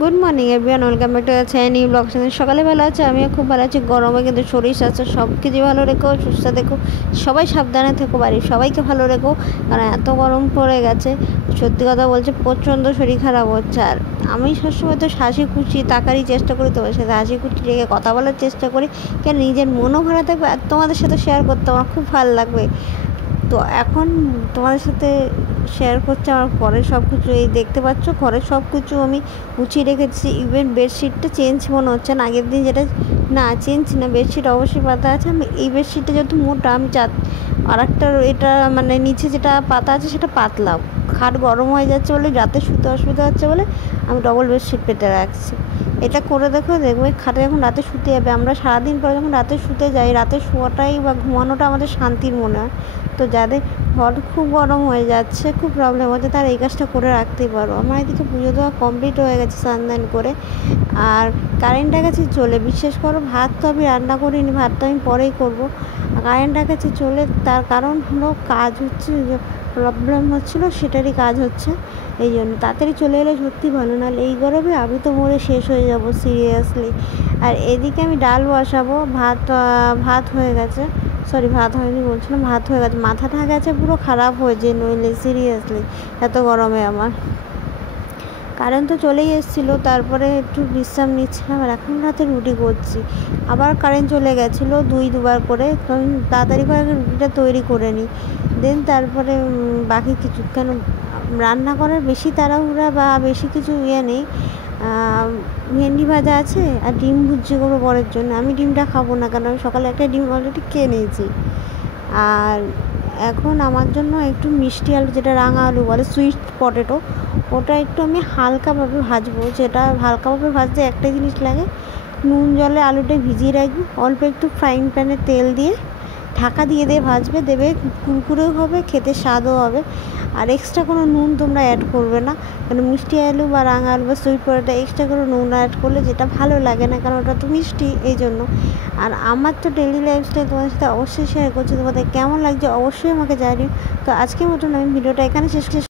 Good morning everyone, welcome back to new blog. সকালে ভালো আছে, আমিও খুব ভালো আছি। গরমে কিন্তু শরীর স্বাস্থ্য সব কিছু ভালো রেখো, সুস্থ দেখো, সবাই সাবধানে থেকো, বাড়ির সবাইকে ভালো রেখো। কারণ এত গরম পড়ে গেছে, সত্যি কথা বলছে, প্রচণ্ড শরীর খারাপ হচ্ছে। আর আমি সবসময় তো হাসি খুশি তাকারই চেষ্টা করি, তোমার সাথে হাসি খুশি রেখে কথা বলার চেষ্টা করি, কেন নিজের মনও ভালো থাকবে আর তোমাদের সাথে শেয়ার করতে আমার খুব ভালো লাগবে। তো এখন তোমাদের সাথে শেয়ার করছি আমার ঘরের সব কিছু। এই দেখতে পাচ্ছ, ঘরের সব কিছু আমি গুছিয়ে রেখেছি। ইভেন বেডশিটটা চেঞ্জ মনে হচ্ছে না, আগের দিন যেটা না চেঞ্জ না, বেডশিট অবশ্যই পাতা আছে। আমি এই বেডশিটটা যেহেতু মোটা, আমি আর একটা এটা মানে নিচে যেটা পাতা আছে সেটা পাতলা, খাট গরম হয়ে যাচ্ছে বলে, রাতে শুতে অসুবিধা হচ্ছে বলে আমি ডবল বেডশিট পেতে রাখছি। এটা করে দেখবে খাটে যখন রাতে শুতে যাবে, আমরা সারাদিন পরে যখন রাতে শুতে যাই, রাতে শোয়াটাই বা ঘুমানোটা আমাদের শান্তির মনে হয়। তো যাদের ঘর খুব গরম হয়ে যাচ্ছে, খুব প্রবলেম হচ্ছে, তারা এই কাজটা করে রাখতেই পারো। আমার এদিকে পুজো দেওয়া কমপ্লিট হয়ে গেছে স্নান করে, আর কারেন্টটা গেছে চলে। বিশ্বাস করো, ভাত তো আমি রান্না করিনি, ভাত তো আমি পরেই করবো। কারেন্টটা গেছে চলে, তার কারণ হলো কাজ হচ্ছে, প্রবলেম হচ্ছিলো সেটারই কাজ হচ্ছে, এই জন্য তাড়াতাড়ি চলে এলে সত্যি ভালো। নাহলে এই গরমে আমি তো মরে শেষ হয়ে যাব সিরিয়াসলি। আর এদিকে আমি ডাল বসাবো, ভাত হয়ে গেছে, সরি ভাত হয়নি বলছিলাম, ভাত হয়ে গেছে। মাথাটা গেছে পুরো খারাপ হয়ে যায় নইলে, সিরিয়াসলি এত গরমে আমার। কারেন্ট তো চলেই এসেছিলো, তারপরে একটু বিশ্রাম নিচ্ছিলাম, আর এখন রাতে রুটি করছি। আবার কারেন্ট চলে গেছিলো দুবার করে, তো আমি তাড়াতাড়ি করে রুটিটা তৈরি করে নিই। দেন তারপরে বাকি কিছু, কেন রান্না করার বেশি তাড়াহুড়া বা বেশি কিছু নেই। ভেন্ডি ভাজা আছে আর ডিম ভুজি করবো পরের জন্য। আমি ডিমটা খাবো না, কারণ আমি সকালে একটা ডিম অলরেডি খেয়ে নিয়েছি। আর এখন আমার জন্য একটু মিষ্টি আলু, যেটা রাঙা আলু বলে, সুইট পটেটো, ওটা একটু আমি হালকাভাবে ভাজবো। যেটা হালকাভাবে ভাজতে একটাই জিনিস লাগে, নুন জলে আলুটা ভিজিয়ে রাখবি, অল্প একটু ফ্রাইং প্যানে তেল দিয়ে ঢাকা দিয়ে ভাজবে, দেবে কুরকুরেও হবে, খেতে স্বাদও হবে। আর এক্সট্রা কোনো নুন তোমরা অ্যাড করবে না, কারণ মিষ্টি আলু বা রাঙা আলু বা সুইট পটেটো এক্সট্রা করে নুন অ্যাড করলে যেটা ভালো লাগে না, কারণ ওটা তো মিষ্টি, এই জন্য। আর আমার তো ডেইলি লাইফস্টাইল তোমাদের সাথে অবশ্যই শেয়ার করছি, তোমাদের কেমন লাগছে অবশ্যই আমাকে জানিও। তো আজকের মতন আমি ভিডিওটা এখানে শেষ